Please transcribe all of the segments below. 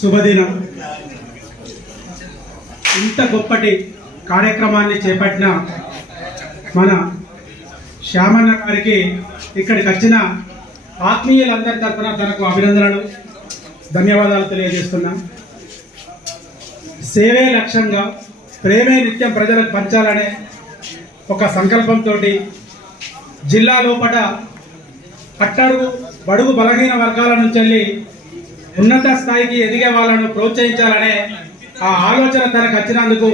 శుభదినం. ఇంత గొప్పటి కార్యక్రమాన్ని చేపట్టిన మన శ్యామన్న గారికి ఇక్కడికి వచ్చిన ఆత్మీయులందరి తరఫున తనకు అభినందనలు, ధన్యవాదాలు తెలియజేస్తున్నాం. సేవే లక్ష్యంగా ప్రేమే నిత్యం ప్రజలకు పంచాలనే ఒక సంకల్పంతో జిల్లా లోపల అట్టడుగు బడుగు బలహీన వర్గాల నుంచి వెళ్ళి ఉన్నత స్థాయికి ఎదిగే వాళ్ళను ప్రోత్సహించాలనే ఆ ఆలోచన తనకు వచ్చినందుకు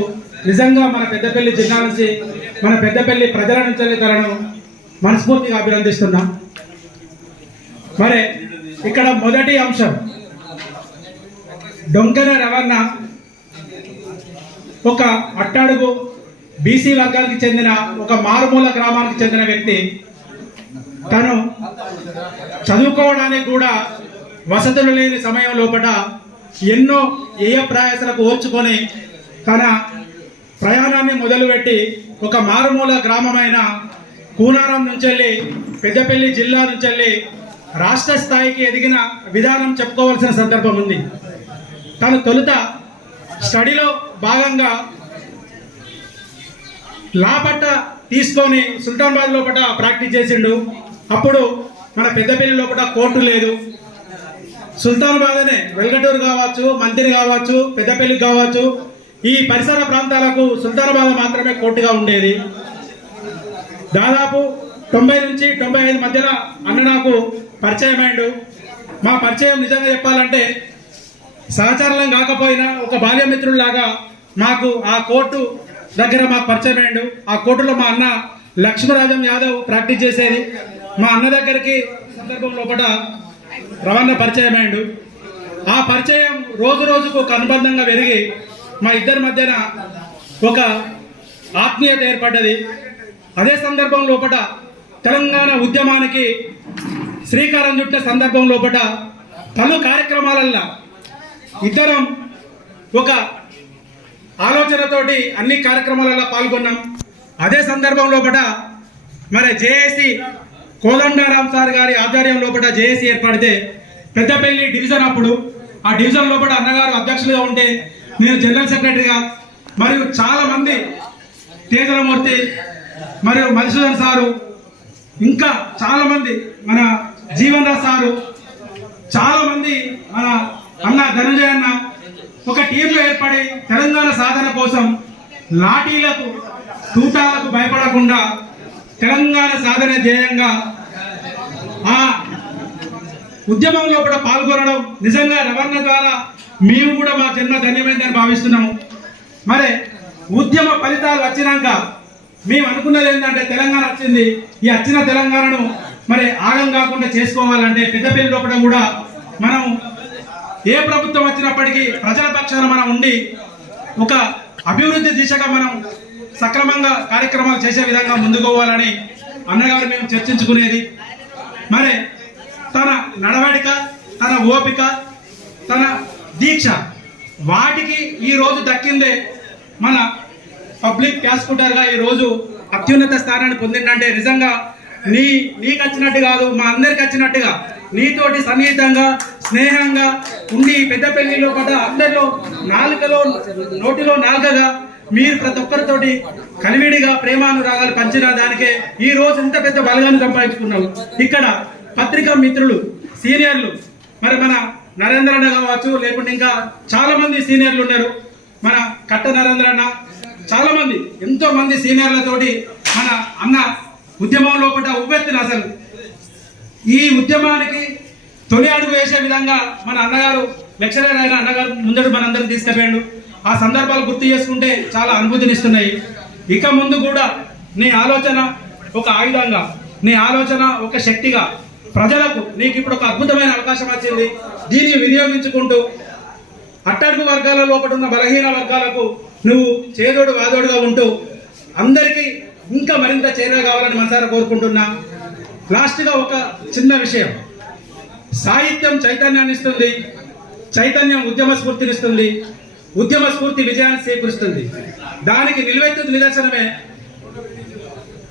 నిజంగా మన పెద్దపల్లి జిల్లా నుంచి, మన పెద్దపల్లి ప్రజల నుంచి తనను మనస్ఫూర్తిగా అభినందిస్తున్నాం. మరి ఇక్కడ మొదటి అంశం, డొంకన రవణ ఒక అట్టడుగు బీసీ వర్గానికి చెందిన ఒక మారుమూల గ్రామానికి చెందిన వ్యక్తి. తను చదువుకోవడానికి కూడా వసతులు లేని సమయం లోపల ఎన్నో ప్రయాసాలకు ఓర్చుకొని తన ప్రయాణాన్ని మొదలుపెట్టి ఒక మారుమూల గ్రామమైన కూనారం నుంచి వెళ్ళి పెద్దపల్లి జిల్లా నుంచి వెళ్ళి రాష్ట్ర స్థాయికి ఎదిగిన విధానం చెప్పుకోవాల్సిన సందర్భం ఉంది. తను తొలుత స్టడీలో భాగంగా లా పట్ట తీసుకొని సుల్తానాబాద్ లోపల ప్రాక్టీస్ చేసిండు. అప్పుడు మన పెద్దపల్లి లోపల కోర్టు లేదు. సుల్తానాబాద్ అనే వెల్గటూరు కావచ్చు, మంతిరి కావచ్చు, పెద్దపల్లి కావచ్చు, ఈ పరిసర ప్రాంతాలకు సుల్తానాబాద్ మాత్రమే కోర్టుగా ఉండేది. దాదాపు 90 నుంచి 95 మధ్యలో అన్న నాకు పరిచయం అయ్యాడు. మా పరిచయం నిజంగా చెప్పాలంటే సహచరులం కాకపోయినా ఒక బాల్యమిత్రుల్లాగా మాకు ఆ కోర్టు దగ్గర మాకు పరిచయం అయ్యాడు. ఆ కోర్టులో మా అన్న లక్ష్మీరాజం యాదవ్ ప్రాక్టీస్ చేసేది. మా అన్న దగ్గరికి సందర్భం లోపల రవణ పరిచయం అయ్యాడు. ఆ పరిచయం రోజు రోజుకు ఒక అనుబంధంగా పెరిగి మా ఇద్దరి మధ్యన ఒక ఆత్మీయత ఏర్పడ్డది. అదే సందర్భం లోపల తెలంగాణ ఉద్యమానికి శ్రీకారం చుట్టిన సందర్భం లోపల పలు కార్యక్రమాలల్లో ఇద్దరం ఒక ఆలోచనతోటి అన్ని కార్యక్రమాలలో పాల్గొన్నాం. అదే సందర్భం లోపల మరి జేఏసీ కోదండరాం సార్ గారి ఆధ్వర్యం లోపల జేఏసీ ఏర్పడితే పెద్దపల్లి డివిజన్, అప్పుడు ఆ డివిజన్ లోపల అన్నగారు అధ్యక్షులుగా ఉంటే నేను జనరల్ సెక్రటరీగా, మరియు చాలా మంది తేజరమూర్తి మరియు మధుసూదన్ సారు, ఇంకా చాలా మంది మన జీవన్ రాజ్ సారు, చాలా మంది మన అన్న ధనంజయ అన్న ఒక టీంలో ఏర్పడి తెలంగాణ సాధన కోసం లాఠీలకు తూటాలకు భయపడకుండా తెలంగాణ సాధన ధ్యేయంగా ఆ ఉద్యమంలో కూడా పాల్గొనడం నిజంగా రవణ ద్వారా మేము కూడా మా జన్మ ధన్యమైందని భావిస్తున్నాము. మరి ఉద్యమ ఫలితాలు వచ్చినాక మేము అనుకున్నది ఏంటంటే తెలంగాణ వచ్చింది, ఈ వచ్చిన తెలంగాణను మరి ఆగం కాకుండా చేసుకోవాలంటే పెద్దపల్లి లోపల కూడా మనం ఏ ప్రభుత్వం వచ్చినప్పటికీ ప్రజల పక్షాన మనం ఉండి ఒక అభివృద్ధి దిశగా మనం సక్రమంగా కార్యక్రమాలు చేసే విధంగా ముందుకోవాలని అన్నగారు మేము చర్చించుకునేది. మరి తన నడవడిక, తన ఓపిక, తన దీక్ష, వాటికి ఈరోజు దక్కిందే మన పబ్లిక్ ప్రాసిక్యూటర్గా ఈరోజు అత్యున్నత స్థానాన్ని పొందిందంటే నిజంగా నీకు వచ్చినట్టు కాదు, మా అందరికి వచ్చినట్టుగా నీతోటి సన్నిహితంగా స్నేహంగా ఉండి పెద్దపల్లిలో కూడా అందరిలో నాలుకలో నోటిలో నాలుకగా మీరు ప్రతి ఒక్కరితోటి కలివిడిగా ప్రేమానురాగాలు పంచిన దానికే ఈ రోజు ఇంత పెద్ద బలగాన్ని సంపాదించుకున్నావు. ఇక్కడ పత్రికా మిత్రులు, సీనియర్లు, మరి మన నరేంద్ర అన్న కావచ్చు, లేకుంటే ఇంకా చాలా మంది సీనియర్లు ఉన్నారు. మన కట్ట నరేంద్ర అన్న, చాలా మంది, ఎంతో మంది సీనియర్లతోటి మన అన్న ఉద్యమం లోపల ఉవ్వెత్తిన అసలు ఈ ఉద్యమానికి తొలి అడుగు వేసే విధంగా మన అన్నగారు లెక్చరర్ అయిన అన్నగారు ముందడు మనందరం తీసుకుపోయాడు. ఆ సందర్భాలు గుర్తు చేసుకుంటే చాలా అనుభూతినిస్తున్నాయి. ఇక ముందు కూడా నీ ఆలోచన ఒక ఆయుధంగా, నీ ఆలోచన ఒక శక్తిగా ప్రజలకు నీకు ఇప్పుడు ఒక అద్భుతమైన అవకాశం వచ్చింది. దీన్ని వినియోగించుకుంటూ అట్టడుగు వర్గాల లోపల ఉన్న బలహీన వర్గాలకు నువ్వు చేదోడు వాదోడుగా ఉంటూ అందరికీ ఇంకా మరింత చేరువ కావాలని మనసారా కోరుకుంటున్నా. లాస్ట్గా ఒక చిన్న విషయం, సాహిత్యం చైతన్యాన్ని ఇస్తుంది, చైతన్యం ఉద్యమ స్ఫూర్తినిస్తుంది, ఉద్యమ స్ఫూర్తి విజయాన్ని చేకూరుస్తుంది. దానికి నిలువెత్తు నిదర్శనమే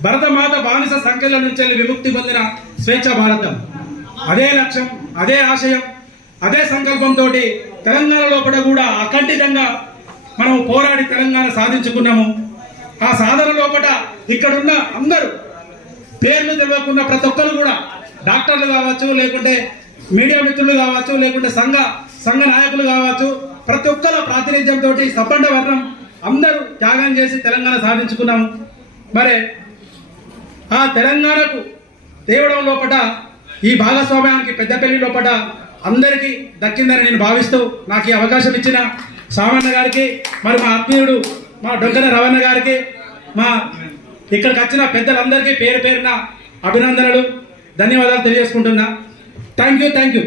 భరతమాత బానిస సంఖ్యల నుంచి విముక్తి పొందిన స్వేచ్ఛ భారతం. అదే లక్ష్యం, అదే ఆశయం, అదే సంకల్పంతో తెలంగాణలో కూడా అఖండితంగా మనం పోరాడి తెలంగాణ సాధించుకున్నాము. ఆ సాధన లోపల ఇక్కడున్న అందరూ పేర్లు తెలియకున్న ప్రతి ఒక్కరు కూడా డాక్టర్లు కావచ్చు, లేకుంటే మీడియా మిత్రులు కావచ్చు, లేకుంటే సంఘ నాయకులు కావచ్చు, ప్రతి ఒక్కరు ప్రాతినిధ్యంతో సబ్బండ వర్ణం అందరూ త్యాగం చేసి తెలంగాణ సాధించుకున్నాము. మరి ఆ తెలంగాణకు తేవడం లోపల ఈ భాగస్వామ్యానికి పెద్దపల్లి లోపల అందరికీ దక్కిందని నేను భావిస్తూ నాకు ఈ అవకాశం ఇచ్చిన సామన్న గారికి, మరి మా ఆత్మీయుడు మా డొంకన రవణ గారికి, మా ఇక్కడికి వచ్చిన పెద్దలందరికీ పేరు పేరున అభినందనలు, ధన్యవాదాలు తెలియజేసుకుంటున్నా. Thank you.